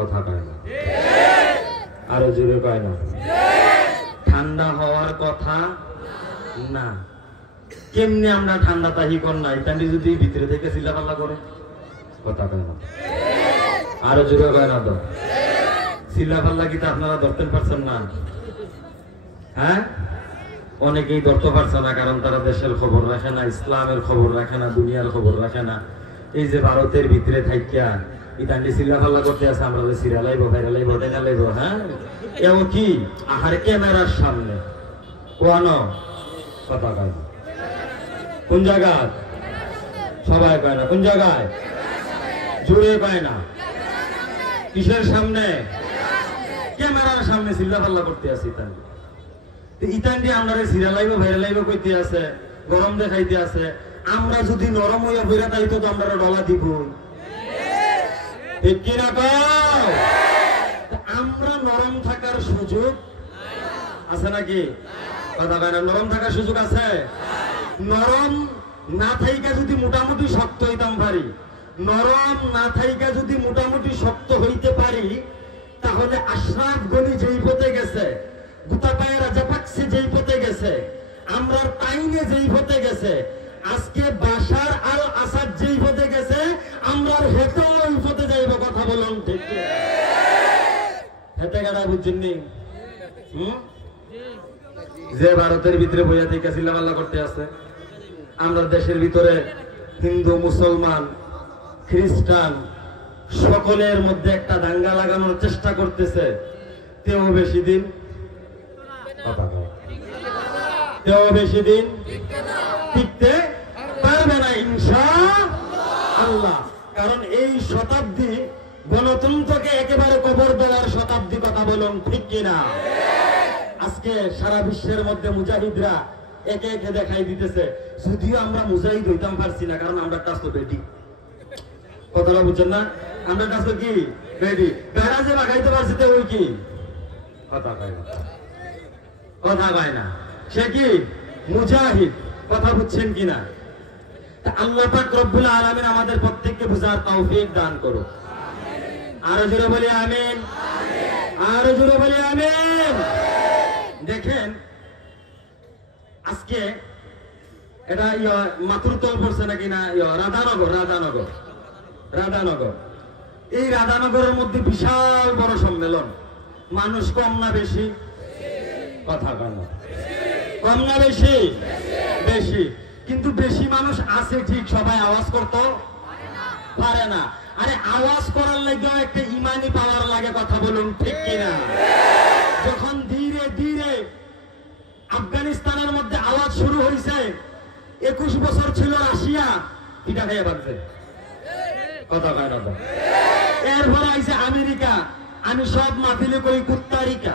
কথা কয় না, আরো জোরে কয় না। ঠান্ডা হওয়ার কথা না। কেমনে আমরা ঠান্ডা তাহি কর না, ইতান্ডি যদি ভিতরে থেকে চিল্লাপাল্লা করে কথা কয় না, আরো জোরে কয় না। তো চিল্লাপাল্লা কি আপনারা ধরতে পারছেন না? হ্যাঁ, অনেকেই ধরতে পারছে না, কারণ তারা দেশের খবর রাখে না, ইসলামের খবর রাখে না, দুনিয়ার খবর রাখে না। এই যে ভারতের ভিতরে থাকিয়া ইতান্ডি চিল্লাপাল্লা করতে আছে, আমরা সিরিয়ালাইব ভাইরালাইব দেখালাইব। হ্যাঁ, এও কি আহার ক্যামেরার সামনে কোয়ানো কথা কয় না। কোন জায়গায়? সবাই কয় না। কোন জায়গায়? জোরে কয় না। কিসের সামনে? ক্যামেরার সামনে চিল্লাপাল্লা করতে আছে ইতান্ডি। ইতান্ডি আমরা সিরিয়ালাইব ভাইরালাইব কইতে আছে, গরম দেখাইতে আছে। আমরা যদি নরম হইয়া বইরা তাইতো তো আমরা ডলা দিব, ঠিক কিনা কও? আমরা নরম থাকার সুযোগ আছে নাকি? কথা কয় না। নরম থাকার সুযোগ আছে? নরম না থাইকা যদি মোটামুটি শক্ত হইতাম পারি, নরম না থাইকা যদি মোটামুটি শক্ত হইতে পারি, তাহলে আশরাফ গনি যেই পথে গেছে, গুতাপায়া রাজাপাকসে যেই পথে গেছে, আমরা তাইনে যেই পথে গেছে, আজকে বাশার আল আসাদ যেই পথে গেছে, আমরা হেঁটেও ওই পথে যাইব। কথা বলুন ঠিক? হেঁটে গাড়া বুঝছেননি? যে ভারতের ভিতরে বইয়া থেকে চিল্লাপাল্লা করতে আছে, আমরা দেশের ভিতরে হিন্দু, মুসলমান, খ্রিস্টান সকলের মধ্যে একটা দাঙ্গা লাগানোর চেষ্টা করতেছে। তেও বেশি দিন টিকতে পারবে না ইনশাআল্লাহ। কারণ এই শতাব্দী গণতন্ত্রকে একেবারে কবর দেওয়ার শতাব্দী। কথা বলুন ঠিক কিনা? আজকে সারা বিশ্বের মধ্যে মুজাহিদরা একে একে দেখাই দিতেছে, যদিও আমরা মুজাহিদ হইতাম পারছি না, কারণ আমরা কাজ তো বেটি। কথাটা বুঝছেন না? আমরা কাজ তো কি বেটি, বেড়া যে লাগাইতে পারছি তো ওই কি কথা কয় না, কথা কয় না। সে কি মুজাহিদ। কথা বুঝছেন কিনা? আল্লাহ পাক রব্বুল আলামিন আমাদের প্রত্যেককে বুঝার তৌফিক দান করুক। আরো জোরে বলি আমিন, আরো জোরে বলি আমিন। দেখেন আজকে এটা মাতুরতল পড়ছে নাকি না, রাধানগর। এই রাধানগরের মধ্যে বিশাল বড় সম্মেলন। মানুষ কম না বেশি? কথা কম না বেশি? বেশি। কিন্তু বেশি মানুষ আছে ঠিক, সবাই আওয়াজ করতে পারে না। আরে আওয়াজ করার লাগে একটা ইমানি পাওয়ার লাগে। কথা বলুন ঠিক কিনা? যখন ধীরে ধীরে আফগানিস্তানের মধ্যে আওয়াজ শুরু হয়েছে, 21 বছর ছিল রাশিয়া, পিঠা খেয়ে বাঁধছে। কথা কয় না। এরপরে আইছে আমেরিকা। আমি সব মাহফিলে কই কুত্তারিকা।